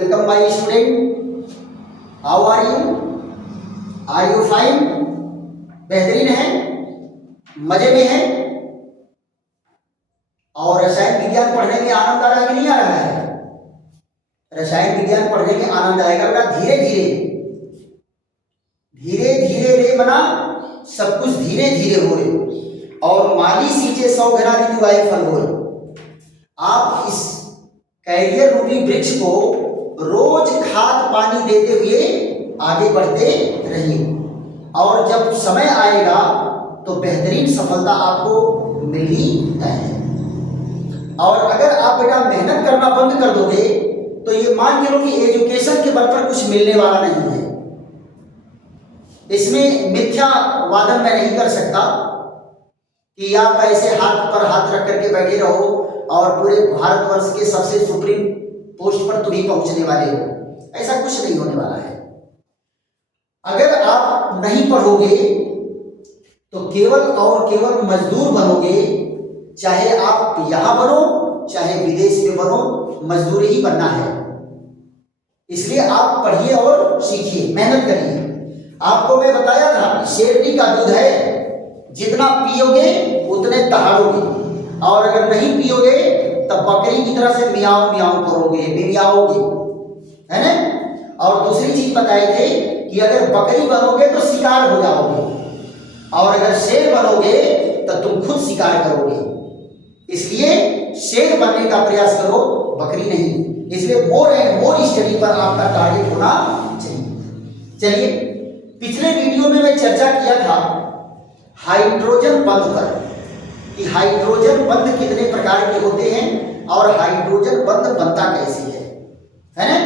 Welcome my student, how are you? Are you fine? बेहतरीन है, मजे में है। और रसायन विज्ञान पढ़ने में आनंद आ रहा है कि नहीं आ रहा है? रसायन विज्ञान पढ़ने में आनंद आएगा बेटा। धीरे धीरे धीरे धीरे रे बना, सब कुछ धीरे धीरे हो रहे। और माली सींचे 100 घना ऋतु आए फल हो। आप इस कैरियर रूपी वृक्ष को रोज खाद पानी देते हुए आगे बढ़ते रहिए, और जब समय आएगा तो बेहतरीन सफलता आपको मिल ही है। और अगर आप बेटा मेहनत करना बंद कर दोगे तो ये मान के लो कि एजुकेशन के बल पर कुछ मिलने वाला नहीं है। इसमें मिथ्या वादन मैं नहीं कर सकता कि आप ऐसे हाथ पर हाथ रख करके बैठे रहो और पूरे भारतवर्ष के सबसे सुप्रीम पोस्ट पर तुम ही पहुंचने वाले हो। ऐसा कुछ नहीं होने वाला है। अगर आप नहीं पढ़ोगे तो केवल और केवल मजदूर बनोगे। चाहे आप यहां बनो चाहे विदेश में बनो, मजदूर ही बनना है। इसलिए आप पढ़िए और सीखिए, मेहनत करिए। आपको मैं बताया था शेरनी का दूध है, जितना पियोगे उतने दहाड़ोगे, और अगर नहीं पियोगे तब बकरी की तरह से मियाओ मियाओ करोगे, मियाओगे, है ना। और दूसरी चीज बताए थे कि अगर बकरी बनोगे तो शिकार हो जाओगे, और अगर शेर बनोगे तो तुम खुद शिकार करोगे। इसलिए शेर बनने का प्रयास करो, बकरी नहीं। इसलिए मोर एंड मोर स्टडी पर आपका टारगेट होना चाहिए। चलिए, पिछले वीडियो में मैं चर्चा किया था हाइड्रोजन बंध पर, कि हाइड्रोजन बंध कितने प्रकार के होते हैं और हाइड्रोजन बंध बनता कैसे है ना।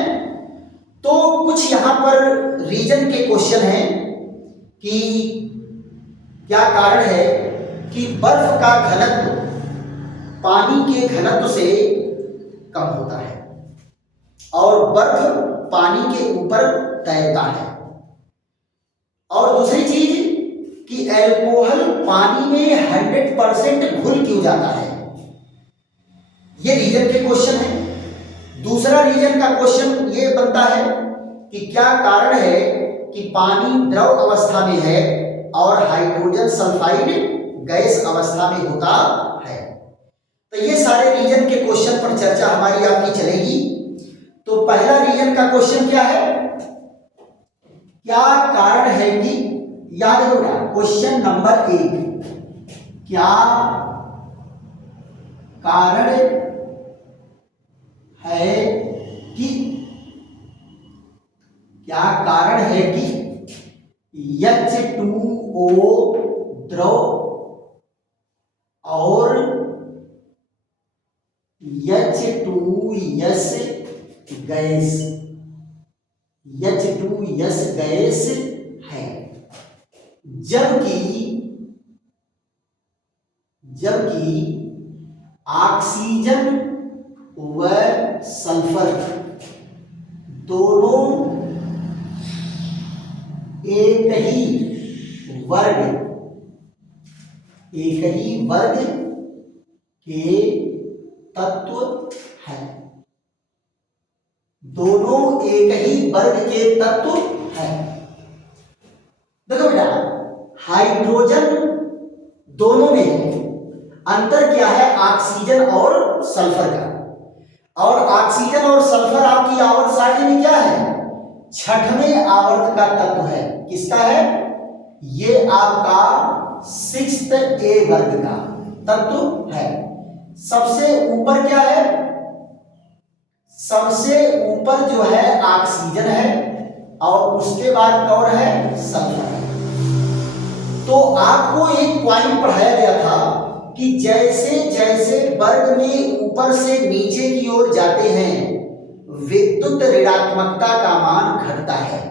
तो कुछ यहां पर रीजन के क्वेश्चन हैं कि क्या कारण है कि बर्फ का घनत्व पानी के घनत्व से कम होता है और बर्फ पानी के ऊपर तैरता है। और दूसरी चीज कि अल्कोहल पानी में 100% घुल क्यों जाता है। ये रीजन के क्वेश्चन है। दूसरा रीजन का क्वेश्चन ये बनता है कि क्या कारण है कि पानी द्रव अवस्था में है और हाइड्रोजन सल्फाइड गैस अवस्था में होता है। तो ये सारे रीजन के क्वेश्चन पर चर्चा हमारी आपकी चलेगी। तो पहला रीजन का क्वेश्चन क्या है? क्या कारण है कि, याद रखना क्वेश्चन नंबर 1, क्या कारण है कि, क्या कारण है कि H2O द्रव और H2S गैस, H2S गैस है, जबकि ऑक्सीजन व सल्फर दोनों एक ही वर्ग के तत्व है। दोनों एक ही वर्ग के तत्व है। देखो बेटा, हाइड्रोजन दोनों में है, अंतर क्या है ऑक्सीजन और सल्फर का। और ऑक्सीजन और सल्फर आपकी आवर्त सारणी में क्या है? 6वें आवर्त का तत्व है। किसका है? ये आपका 6th A वर्ग का तत्व है। सबसे ऊपर क्या है? सबसे ऊपर जो है ऑक्सीजन है और उसके बाद कौन है? सल्फर है। तो आपको एक पॉइंट पढ़ाया गया था कि जैसे जैसे वर्ग में ऊपर से नीचे की ओर जाते हैं विद्युत ऋणात्मकता का मान घटता है,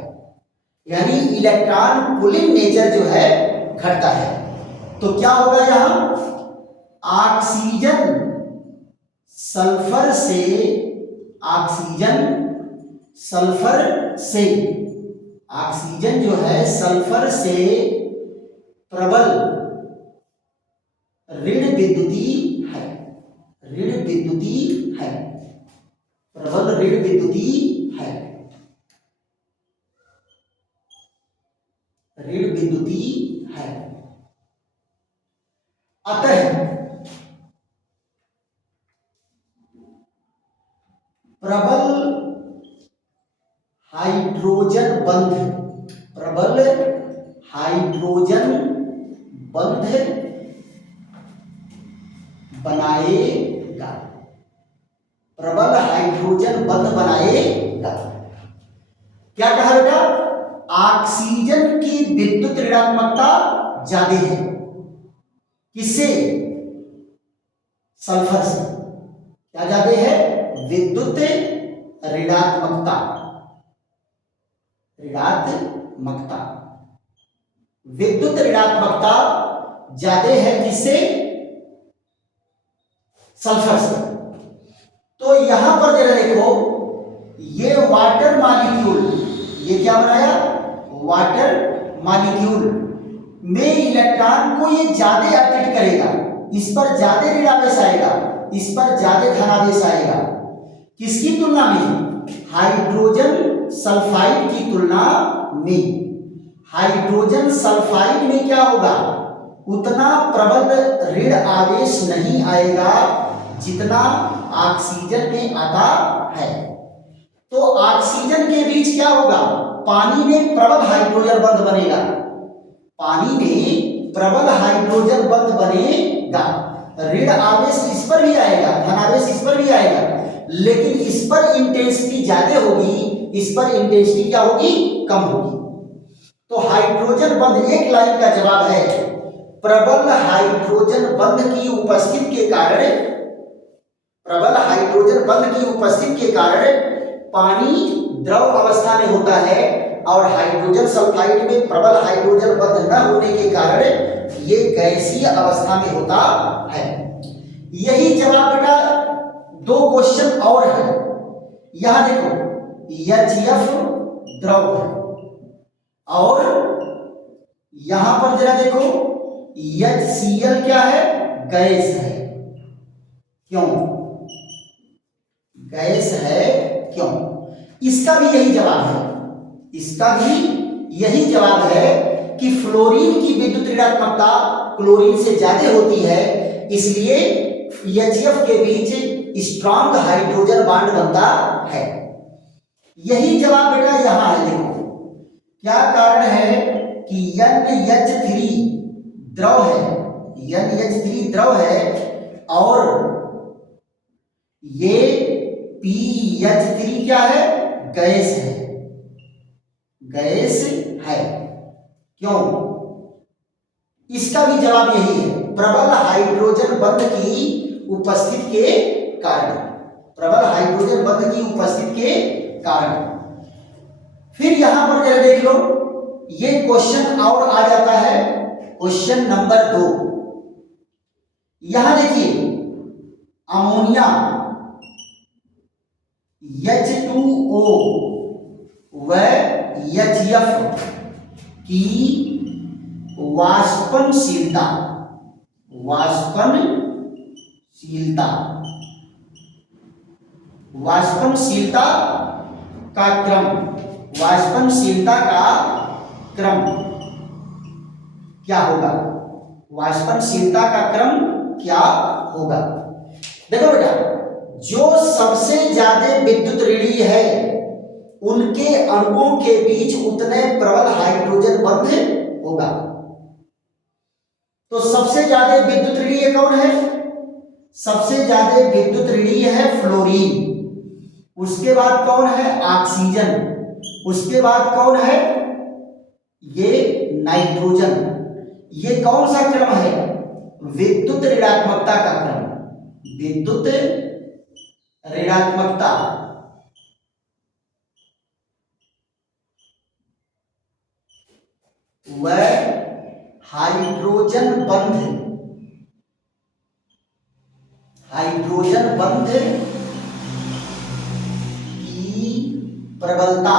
यानी इलेक्ट्रॉन पुलिंग नेचर जो है घटता है। तो क्या होगा यहां? ऑक्सीजन जो है सल्फर से प्रबल ऋण विद्युती है, प्रबल ऋण विद्युती है। ऋण विद्युती है। अतः प्रबल हाइड्रोजन बंध, प्रबल हाइड्रोजन बंध बनाएगा, प्रबल हाइड्रोजन बंध बनाएगा। क्या कहा बेटा? ऑक्सीजन की विद्युत ऋणात्मकता ज्यादा है, किससे? सल्फर से। क्या ज्यादा है? विद्युत ऋणात्मकता, ऋणात्मकता, विद्युत ऋणात्मकता ज्यादा है, किससे? सल्फर से। तो यहां पर जरा देखो, ये वाटर मॉलिक्यूल, ये क्या बनाया? वाटर मॉलिक्यूल में इलेक्ट्रॉन को ये ज्यादा अट्रैक्ट करेगा, इस पर ज्यादा ऋणावेश आएगा, इस पर ज्यादा धनावेश आएगा। किसकी तुलना में? हाइड्रोजन सल्फाइड की तुलना में। हाइड्रोजन सल्फाइड में क्या होगा? उतना प्रबल ऋण आवेश नहीं आएगा जितना ऑक्सीजन में आता है। तो ऑक्सीजन के बीच क्या होगा? पानी में प्रबल हाइड्रोजन बंध बनेगा, पानी में प्रबल हाइड्रोजन बंध बनेगा। ऋण आवेश इस पर भी आएगा, धनावेश इस पर भी आएगा, लेकिन इस पर इंटेंसिटी ज्यादा होगी, इस पर इंटेंसिटी क्या होगी? कम होगी। तो हाइड्रोजन बंध, एक लाइन का जवाब है, प्रबल हाइड्रोजन बंध की उपस्थिति के कारण, प्रबल हाइड्रोजन बंध की उपस्थिति के कारण पानी द्रव अवस्था में होता है, और हाइड्रोजन सल्फाइड में प्रबल हाइड्रोजन बंध न होने के कारण ये गैसीय अवस्था में होता है। यही जवाब बेटा, दो क्वेश्चन और है। यहां देखो, HF द्रव है, और यहां पर जरा देखो, HCl क्या है? गैस है। क्यों गैस है? क्यों? इसका भी यही जवाब है, इसका भी यही जवाब है कि फ्लोरीन की विद्युत ऋणात्मकता क्लोरीन से ज्यादा होती है, इसलिए HF के बीच स्ट्रॉन्ग हाइड्रोजन बॉन्ड बनता है। यही जवाब बेटा यहां है। देखो क्या कारण है कि NH3 द्रव है, NH3 द्रव है, और ये PH3 क्या है? गैस है, गैस है। क्यों? इसका भी जवाब यही है, प्रबल हाइड्रोजन बंध की उपस्थिति के कारण, प्रबल हाइड्रोजन बंध की उपस्थिति के कारण। फिर यहां पर जरा देख लो, ये क्वेश्चन और आ जाता है, क्वेश्चन नंबर 2। यहां देखिए, अमोनिया H2O व HF की वाष्पनशीलता, वाष्पनशीलता, वाष्पनशीलता का क्रम, वाष्पनशीलता का क्रम क्या होगा? वाष्पनशीलता का क्रम क्या होगा? देखो बेटा, जो सबसे ज्यादा विद्युत ऋणी है उनके अणुओं के बीच उतने प्रबल हाइड्रोजन बंध होगा। तो सबसे ज्यादा विद्युत ऋणी कौन है? सबसे ज्यादा विद्युत ऋणी है फ्लोरीन, उसके बाद कौन है? ऑक्सीजन, उसके बाद कौन है? ये नाइट्रोजन। ये कौन सा क्रम है? विद्युत ऋणात्मकता का क्रम, विद्युत ऋणात्मकता। व हाइड्रोजन बंध, हाइड्रोजन बंध की प्रबलता,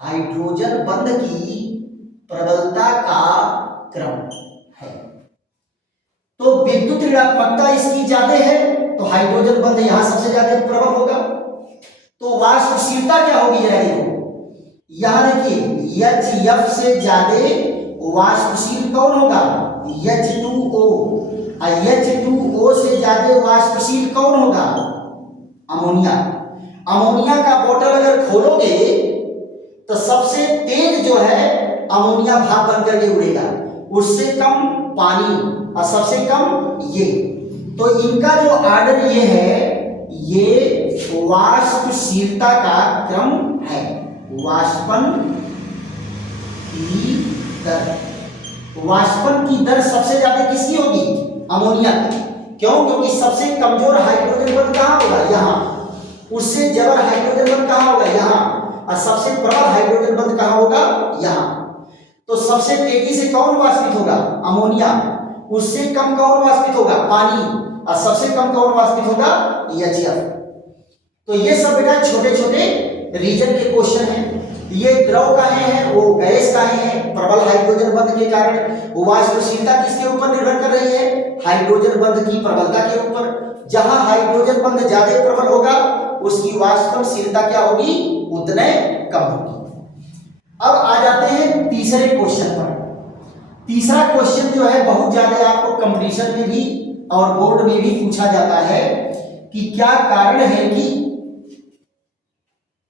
हाइड्रोजन बंध की प्रबलता का क्रम है। तो विद्युत ऋणात्मकता इसकी ज्यादा है, तो हाइड्रोजन बंध यहां सबसे ज्यादा प्रबल होगा। तो वाष्पशीलता क्या होगी? जरा देखो, यहां देखिए HF से ज्यादा वाष्पशील कौन होगा? H2O। H2O से ज्यादा वाष्पशील कौन होगा? अमोनिया। अमोनिया का बोतल अगर खोलोगे तो सबसे तेज जो है अमोनिया भाप बन करके उड़ेगा, उससे कम पानी और सबसे कम ये। तो इनका जो ऑर्डर ये है, ये वाष्पशीलता का क्रम है। वाष्पन की दर, वाष्पन की दर सबसे ज्यादा किसकी होगी? अमोनिया की। क्यों? क्योंकि सबसे कमजोर हाइड्रोजन बंध कहां होगा? यहां। उससे जबर हाइड्रोजन बंध कहां होगा? यहां। और सबसे प्रबल हाइड्रोजन बंध कहां होगा? यहां। तो सबसे तेजी से कौन वाष्पित होगा? अमोनिया। उससे कम कौन वाष्पित होगा? पानी। और सबसे कम कौन वाष्पित होगा? HF। तो ये सब बेटा छोटे छोटे रीजन के क्वेश्चन हैं। ये द्रव काहे हैं, वो गैस काहे हैं? प्रबल हाइड्रोजन बंध के कारण। वाष्पशीलता किसके ऊपर निर्भर कर रही है? हाइड्रोजन बंध की प्रबलता के ऊपर। जहां हाइड्रोजन बंध ज्यादा प्रबल होगा उसकी वाष्पशीलता क्या होगी? उतने कम होगी। अब आ जाते हैं तीसरे क्वेश्चन पर। तीसरा क्वेश्चन जो है बहुत ज्यादा आपको कंपटीशन में भी और बोर्ड में भी पूछा जाता है कि क्या कारण है कि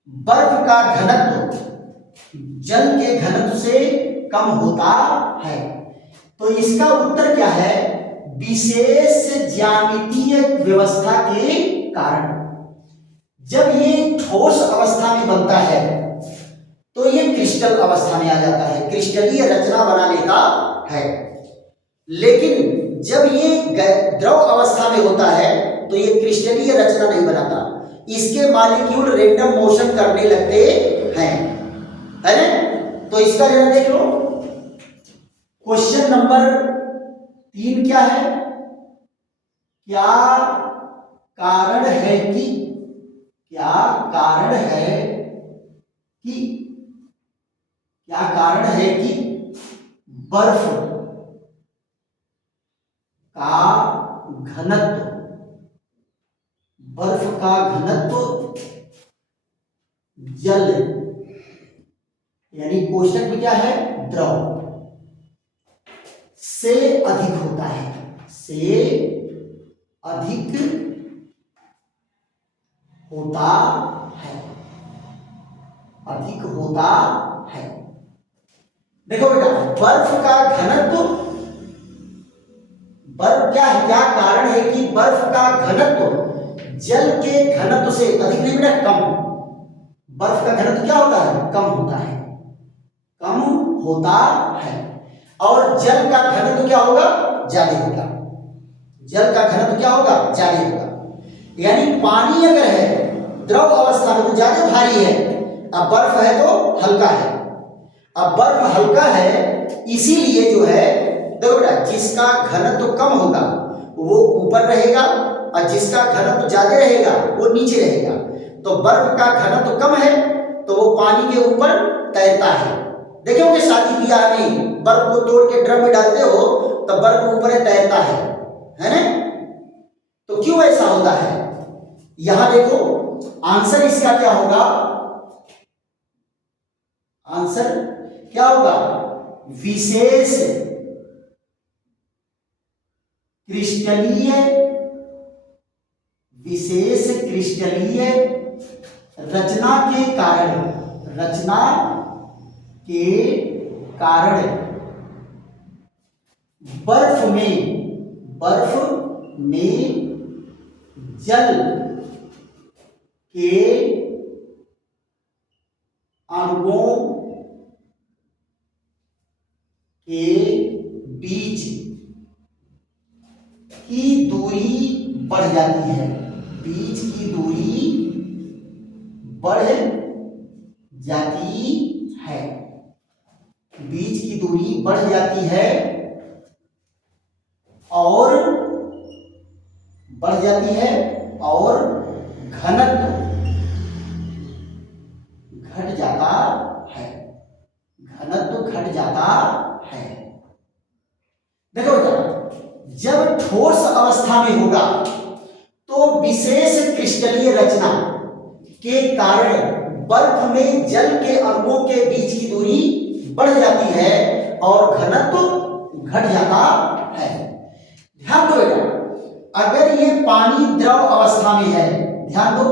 बर्फ का घनत्व जल के घनत्व से कम होता है? तो इसका उत्तर क्या है? विशेष ज्यामितीय व्यवस्था के कारण। जब ये ठोस अवस्था में बनता है तो ये क्रिस्टल अवस्था में आ जाता है, क्रिस्टलीय रचना बना लेता है। लेकिन जब ये द्रव अवस्था में होता है तो ये क्रिस्टलीय रचना नहीं बनाता, इसके मॉलिक्यूल रैंडम मोशन करने लगते हैं, है ना? तो इसका जरा देख लो। क्वेश्चन नंबर 3 क्या है? क्या कारण है कि, क्या कारण है कि, क्या कारण है कि बर्फ का घनत्व, बर्फ का घनत्व जल यानी कोष्टक में क्या है? द्रव से अधिक होता है, से अधिक होता है, अधिक होता है। देखो बेटा, बर्फ का घनत्व, बर्फ क्या है? क्या कारण है कि बर्फ का घनत्व जल के घनत्व से अधिक नहीं बेटा, कम। बर्फ का घनत्व क्या होता है? कम होता है, कम होता है। और जल का घनत्व क्या होगा? ज्यादा होगा। जल का घनत्व क्या होगा? ज्यादा होगा। यानी पानी अगर है द्रव अवस्था में तो ज्यादा भारी है, अब बर्फ है तो हल्का है। अब बर्फ हल्का है इसीलिए जो है, देखो बेटा, जिसका घनत्व कम होगा वो ऊपर रहेगा और जिसका घनत्व ज्यादा रहेगा वो नीचे रहेगा। तो बर्फ का घनत्व कम है तो वो पानी के ऊपर तैरता है। देखोगे शादी ब्याह में बर्फ को तोड़ के ड्रम में डालते हो तो बर्फ ऊपर तैरता है ना? तो क्यों ऐसा होता है? यहां देखो आंसर इसका क्या होगा? आंसर क्या होगा? विशेष क्रिस्टलीय, विशेष क्रिस्टलीय रचना के कारण, रचना के कारण बर्फ में जल के अणुओं के बीच की दूरी बढ़ जाती है, बीच की दूरी बढ़ जाती है, बीच की दूरी बढ़ जाती है और बढ़ जाती है और घनत्व घट जाता है, घनत्व घट जाता है। देखो जब ठोस अवस्था में होगा तो विशेष क्रिस्टलीय रचना के कारण बर्फ में जल के अणुओं के बीच की दूरी बढ़ जाती है और घनत्व घट जाता है। ध्यान दो बेटा, अगर ये पानी द्रव अवस्था में है, ध्यान दो,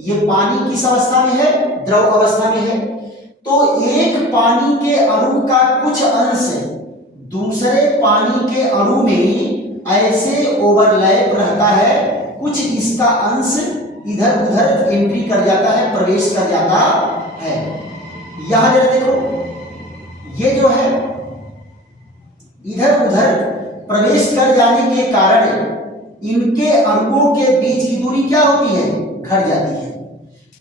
ये पानी किस अवस्था में है? द्रव अवस्था में है। तो एक पानी के अणु का कुछ अंश दूसरे पानी के अणु में ऐसे ओवरलैप रहता है, कुछ इसका अंश इधर उधर एंट्री कर जाता है, प्रवेश कर जाता है। यहां जरा देखो, ये जो है इधर उधर प्रवेश कर जाने के कारण इनके अणुओं के बीच की दूरी क्या होती है? घट जाती है।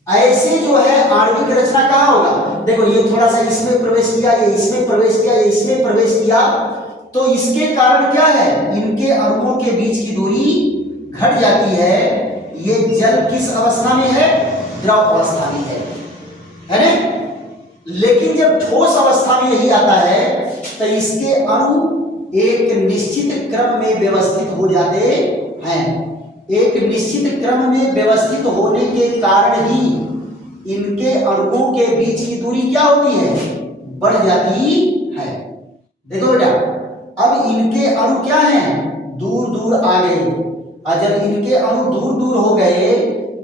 ऐसे जो है आणविक रचना कहाँ होगा? देखो, ये थोड़ा सा इसमें प्रवेश किया, ये इसमें प्रवेश किया, ये इसमें प्रवेश किया, तो इसके कारण क्या है? इनके अणुओं के बीच की दूरी घट जाती है। ये जल किस अवस्था में है? द्रव अवस्था में है ना? लेकिन जब ठोस अवस्था में यही आता है तो इसके अणु एक निश्चित क्रम में व्यवस्थित हो जाते हैं। एक निश्चित क्रम में व्यवस्थित होने के कारण ही इनके अणुओं के बीच की दूरी क्या होती है? बढ़ जाती है। देखो बेटा, अब इनके अणु क्या हैं? दूर दूर आ गए, और जब इनके अणु दूर दूर हो गए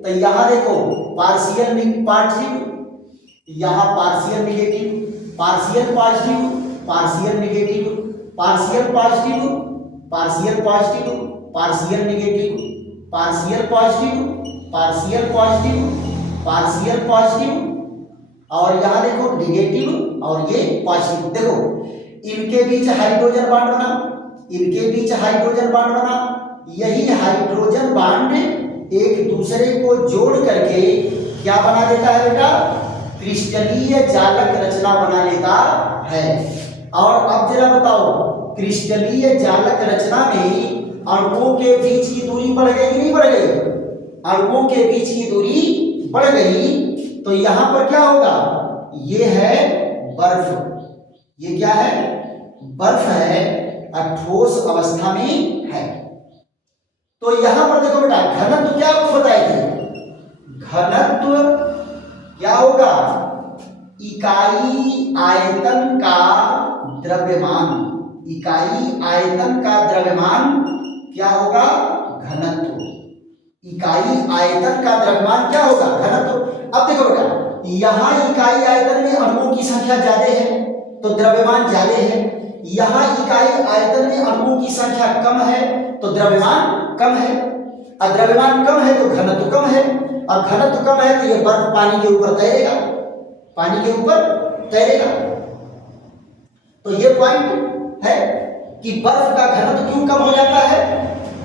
तो यहां देखो पार्शियल पॉजिटिव, यहां partial negative, partial positive, partial negative, partial positive, partial positive, partial negative, partial positive, partial positive, partial positive, और यहां देखो निगेटिव और ये पॉजिटिव। देखो, इनके बीच हाइड्रोजन बांड बना, इनके बीच हाइड्रोजन बांड बना। यही हाइड्रोजन बांड एक दूसरे को जोड़ करके क्या बना देता है बेटा? क्रिस्टलीय जालक रचना बना लेता है। और अब जरा बताओ, क्रिस्टलीय जालक रचना में अणुओं के बीच की दूरी बढ़ गई कि नहीं बढ़ गई? अणुओं के बीच की दूरी बढ़ गई, तो यहां पर क्या होगा? ये है बर्फ, ये क्या है? बर्फ है, ठोस अवस्था में है। तो यहां पर देखो बेटा, घनत्व क्या आपको बताए थे? घनत्व क्या होगा? इकाई आयतन का द्रव्यमान, इकाई आयतन का द्रव्यमान क्या होगा? घनत्व। इकाई आयतन का द्रव्यमान क्या होगा? घनत्व। अब देखो बेटा, यहां इकाई आयतन में अणुओं की संख्या ज्यादा है तो द्रव्यमान ज्यादा है, यहां इकाई आयतन में अणुओं की संख्या कम है तो द्रव्यमान कम है, और द्रव्यमान कम है तो घनत्व कम है, और घनत्व कम है तो ये बर्फ पानी के ऊपर तैरेगा, पानी के ऊपर तैरेगा। तो ये पॉइंट है कि बर्फ का घनत्व क्यों कम हो जाता है?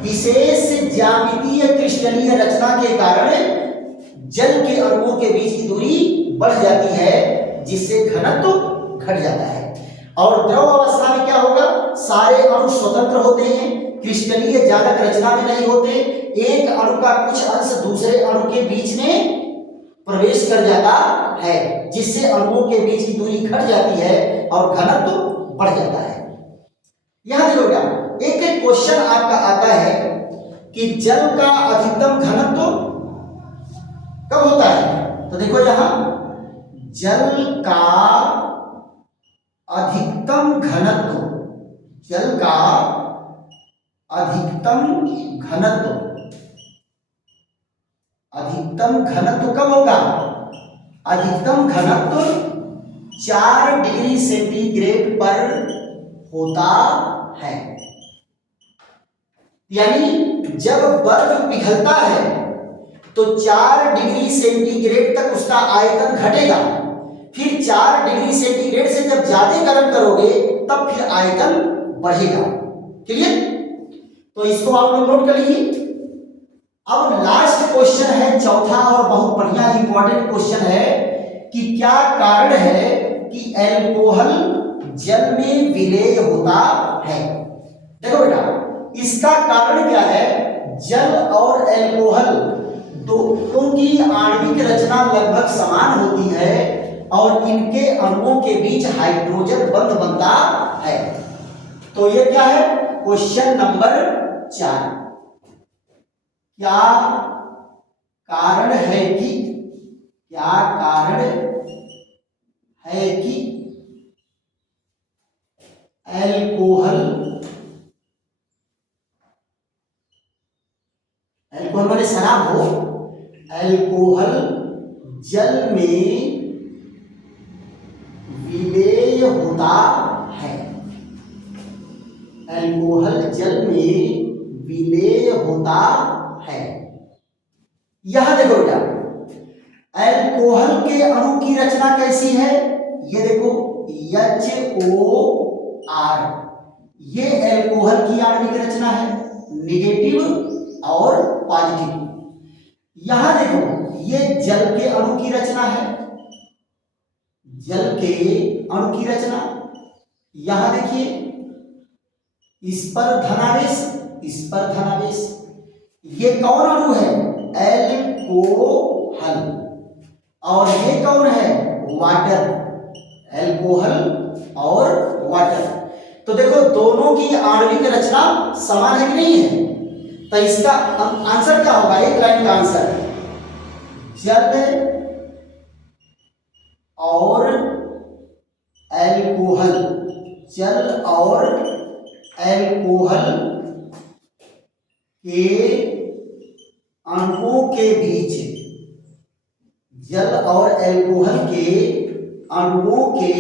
विशेष ज्यामितीय क्रिस्टलीय रचना के कारण जल के अणुओं के बीच की दूरी बढ़ जाती है, जिससे घनत्व घट जाता है। और द्रव अवस्था में क्या होगा? सारे अणु स्वतंत्र होते हैं, क्रिस्टलीय जालक रचना में नहीं होते। एक अणु का कुछ अंश दूसरे अणु के बीच में प्रवेश कर जाता है, जिससे अणुओं के बीच की दूरी घट जाती है और घनत्व बढ़ जाता है। यहां देखो, एक एक क्वेश्चन आपका आता है कि जल का अधिकतम घनत्व कब होता है? तो देखो यहां, जल का अधिकतम घनत्व, जल का अधिकतम घनत्व, अधिकतम घनत्व कब होगा? अधिकतम घनत्व 4 डिग्री सेंटीग्रेड पर होता है। यानी जब बर्फ पिघलता है तो 4 डिग्री सेंटीग्रेड तक उसका आयतन घटेगा, फिर 4 डिग्री सेंटीग्रेड से जब ज्यादा गर्म करोगे तब फिर आयतन बढ़ेगा। क्लियर? तो इसको आप लोग नोट कर लीजिए। अब लास्ट क्वेश्चन है, चौथा और बहुत बढ़िया इंपॉर्टेंट क्वेश्चन है कि क्या कारण है कि एल्कोहल जल में विलेय होता है? देखो बेटा, इसका कारण क्या है? जल और एल्कोहल दोनों की आणविक रचना लगभग समान होती है और इनके अणुओं के बीच हाइड्रोजन बंध बनता है। तो ये क्या है? Question number 4। क्या कारण है कि क्या कारण है कि एल्कोहल माने शराब हो, एल्कोहल जल में विलेय होता है, एल्कोहल जल में विलेय होता है। यह देखो बेटा, एल्कोहल के अणु की रचना कैसी है, ये देखो HOR, ये एल्कोहल की आणविक रचना है, निगेटिव और पॉजिटिव। यहां देखो ये जल के अणु की रचना है, जल के अणु की रचना, यहां देखिए इस पर धनावेश, इस पर धनावेश, ये कौन अणु है, एल्कोहल, और ये कौन है, वाटर, एल्कोहल और वाटर। तो देखो दोनों की आणविक रचना समान है कि नहीं है, तो इसका आंसर क्या होगा, एक लाइन का आंसर, जल और एल्कोहल, जल और एल्कोहल के अणुओं के बीच, जल और एल्कोहल के अणुओं के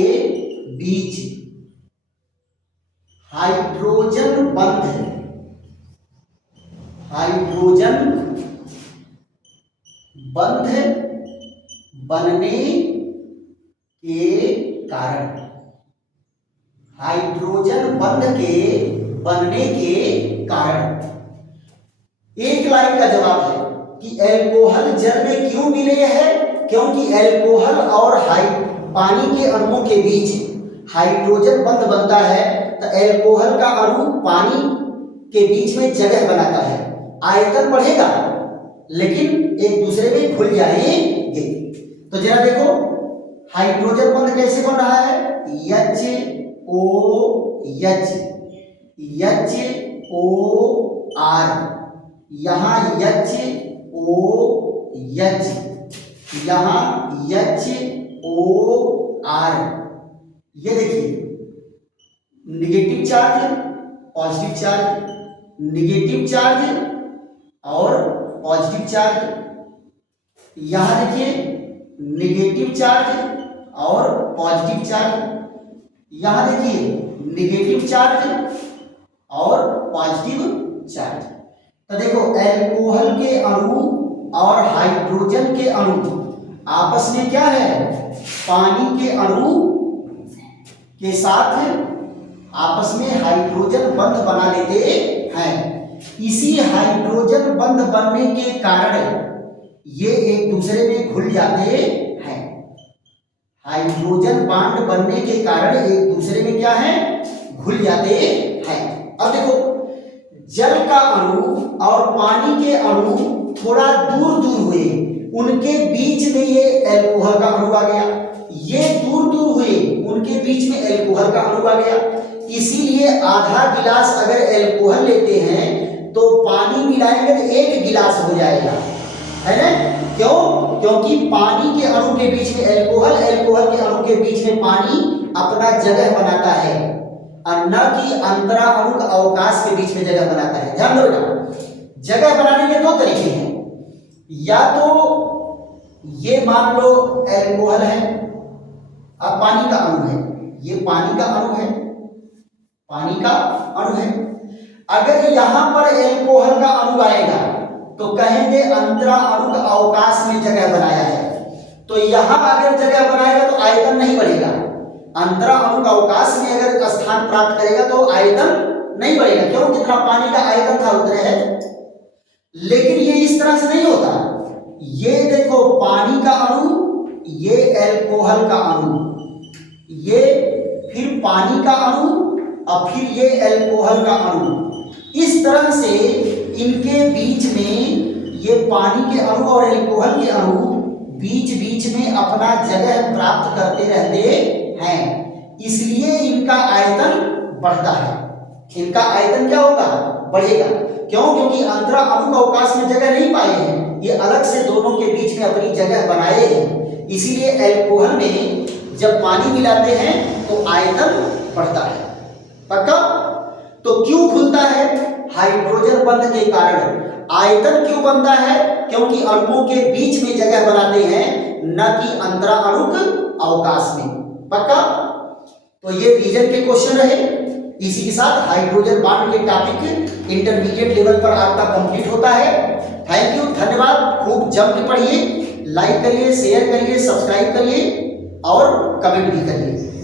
बीच हाइड्रोजन बंध, हाइड्रोजन बंध बनने के कारण, हाइड्रोजन बंध के बनने के कारण। एक लाइन का जवाब है कि एल्कोहल जल में क्यों विलेय है, क्योंकि एल्कोहल और पानी के अणुओं के बीच हाइड्रोजन बंध बनता है, तो एल्कोहल का अणु पानी के बीच में जगह बनाता है, आयतन बढ़ेगा लेकिन एक दूसरे में घुल जाएंगे। तो जरा देखो हाइड्रोजन बंध कैसे बन रहा है, HOR, यहां HOH, यहां HOR, ये देखिए negative charge, positive charge, negative charge और पॉजिटिव चार्ज, यहां देखिए निगेटिव चार्ज और पॉजिटिव चार्ज, यहां देखिए निगेटिव चार्ज और पॉजिटिव चार्ज। तो देखो एल्कोहल के अणु और हाइड्रोजन के अणु आपस में क्या है, पानी के अणु के साथ आपस में हाइड्रोजन बंध बना लेते हैं। इसी हाइड्रोजन बंध बनने के कारण ये एक दूसरे में घुल जाते हैं, हाइड्रोजन बॉन्ड बनने के कारण एक दूसरे में क्या है, घुल जाते हैं। अब देखो जल का अणु और पानी के अणु थोड़ा दूर दूर हुए, उनके बीच में ये एल्कोहल का अणु आ गया, ये दूर दूर हुए, उनके बीच में एल्कोहल का अणु आ गया। इसीलिए आधा गिलास अगर एल्कोहल लेते हैं तो पानी मिलाएंगे तो 1 गिलास हो जाएगा, है ना। क्यों, क्योंकि पानी के अणु के बीच में एल्कोहल, एल्कोहल के अणु के बीच में पानी अपना जगह बनाता है, और न कि अंतरा अणु अवकाश के बीच में जगह बनाता है। ध्यान दो बेटा, जगह बनाने के 2 तरीके हैं, या तो ये मान लो एल्कोहल है, अब पानी का अणु है, ये पानी का अणु है, पानी का अणु है, अगर यहां पर एल्कोहल का अणु आएगा तो कहेंगे अंतरा अणु का अवकाश में जगह बनाया है, तो यहां अगर जगह बनाएगा तो आयतन नहीं बढ़ेगा, अंतरा अणु का अवकाश में अगर स्थान प्राप्त करेगा तो आयतन नहीं बढ़ेगा, क्यों, जितना पानी का आयतन था उतने है। लेकिन ये इस तरह से नहीं होता, ये देखो पानी का अणु, ये एल्कोहल का अणु, ये फिर पानी का अणु और फिर ये एल्कोहल का अणु, इस तरह से इनके बीच में ये पानी के अणु और एल्कोहल के अणु बीच बीच में अपना जगह प्राप्त करते रहते हैं, इसलिए इनका आयतन बढ़ता है, इनका आयतन क्या होगा, बढ़ेगा। क्यों, क्योंकि अंतरा अणु का अवकाश में जगह नहीं पाए हैं, ये अलग से दोनों के बीच में अपनी जगह बनाए हैं, इसीलिए अल्कोहल में जब पानी मिलाते हैं तो आयतन बढ़ता है। पक्का? तो क्यों खुलता है? हाइड्रोजन बंध के कारण। आयतन क्यों बनता है? क्योंकि अणुओं के बीच में जगह बनाते हैं, न कि अंतरा अणुक अवकाश में। पक्का? तो ये रीजन के क्वेश्चन रहे। इसी के साथ हाइड्रोजन बॉन्ड के टॉपिक इंटरमीडिएट लेवल पर आपका कंप्लीट होता है। थैंक यू, धन्यवाद। खूब जम के पढ़िए, लाइक करिए, शेयर करिए, सब्सक्राइब करिए और कमेंट भी करिए।